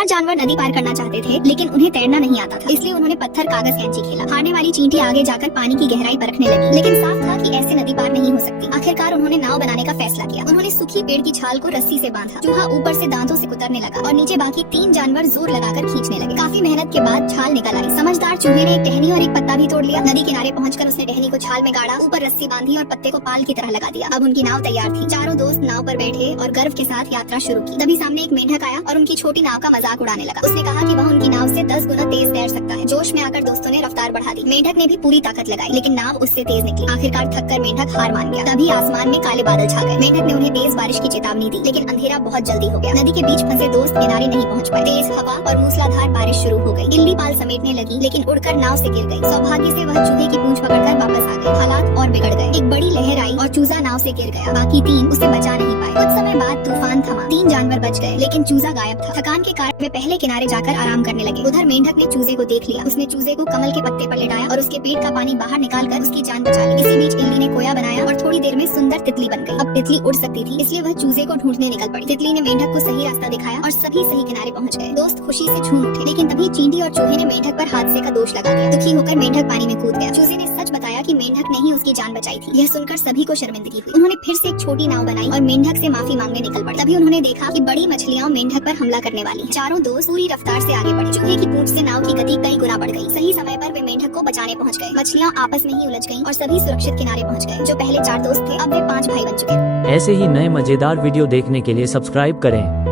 चार जानवर नदी पार करना चाहते थे, लेकिन उन्हें तैरना नहीं आता था, इसलिए उन्होंने पत्थर कागज कैंची खेला। हारने वाली चींटी आगे जाकर पानी की गहराई परखने लगी, लेकिन साफ था कि ऐसे नदी पार नहीं हो सकती। आखिरकार उन्होंने नाव बनाने का फैसला किया। उन्होंने सूखी पेड़ की छाल को रस्सी से बांधा। चूहा ऊपर से दांतों से कुतरने लगा और नीचे बाकी तीन जानवर जोर लगाकर खींचने लगे। काफी मेहनत के बाद छाल निकल आई। समझदार चूहे ने एक टहनी और एक पत्ता भी तोड़ लिया। नदी किनारे पहुंचकर उसने टहनी को छाल में गाड़ा, ऊपर रस्सी बांधी और पत्ते को पाल की तरह लगा दिया। अब उनकी नाव तैयार थी। चारों दोस्त नाव पर बैठे और गर्व के साथ यात्रा शुरू की। तभी सामने एक मेंढक आया और उनकी छोटी नाव का मजाक उड़ाने लगा। उसने कहा कि वह उनकी नाव से 10 गुना तेज तैर सकता है। जोश में आकर दोस्तों ने रफ्तार बढ़ा दी। मेंढक ने भी पूरी ताकत लगाई, लेकिन नाव उससे तेज निकली। आखिरकार थककर मेंढक हार मान गया। तभी आसमान में काले बादल छा गए। मेंढक ने उन्हें तेज बारिश की चेतावनी दी, लेकिन अंधेरा बहुत जल्दी हो गया। नदी के बीच फंसे दोस्त किनारे नहीं पहुंच पाए। तेज हवा और मूसलाधार बारिश शुरू हो गई। गिल्ली पाल समेटने लगी, लेकिन उड़कर नाव से गिर गई। सौभाग्य से वह चूहे की पूंछ पकड़कर वापस आ गई। हालात और बिगड़ गए। एक बड़ी लहर आई और चूजा नाव से गिर गया। बाकी तीन उसे बचा नहीं पाए। कुछ समय बाद तूफान थमा। 3 जानवर बच गए, लेकिन चूजा गायब था। थकान के कारण वे पहले किनारे जाकर आराम करने लगे। उधर मेंढक ने चूजे को देख लिया। उसने चूजे को कमल के पत्ते पर लेटाया और उसके पेट का पानी बाहर निकालकर उसकी जान बचा ली। इसी बीच इल्ली ने कोया बनाया और थोड़ी देर में सुंदर तितली बन गई। अब तितली उड़ सकती थी, इसलिए वह चूजे को ढूंढने निकल पड़ी। तितली ने मेंढक को सही रास्ता दिखाया और सभी सही किनारे पहुंच गए। दोस्त खुशी से झूम उठे, लेकिन तभी चींटी और चूहे ने मेंढक पर हादसे का दोष लगा दिया। दुखी होकर मेंढक पानी में कूद गया। चूजे ने सच बताया कि मेंढक ने ही उसकी जान बचाई थी। यह सुनकर सभी को शर्मिंदगी हुई। उन्होंने फिर से एक छोटी नाव बनाई और मेंढक से माफी मांगने निकल पड़े। तभी उन्होंने देखा कि बड़ी मछलियां मेंढक पर हमला करने वाली हैं। चारों दोस्त पूरी रफ्तार से आगे बढ़े। चूहे की पूंछ से नाव की गति कई गुना बढ़ गई। सही समय पर वे मेंढक को बचाने पहुंच गए। मछलियां आपस में ही उलझ गईं और सभी सुरक्षित किनारे पहुंच गए। जो पहले 4 दोस्त थे, अब वे 5 भाई बन चुके। ऐसे ही नए मजेदार वीडियो देखने के लिए सब्सक्राइब करें।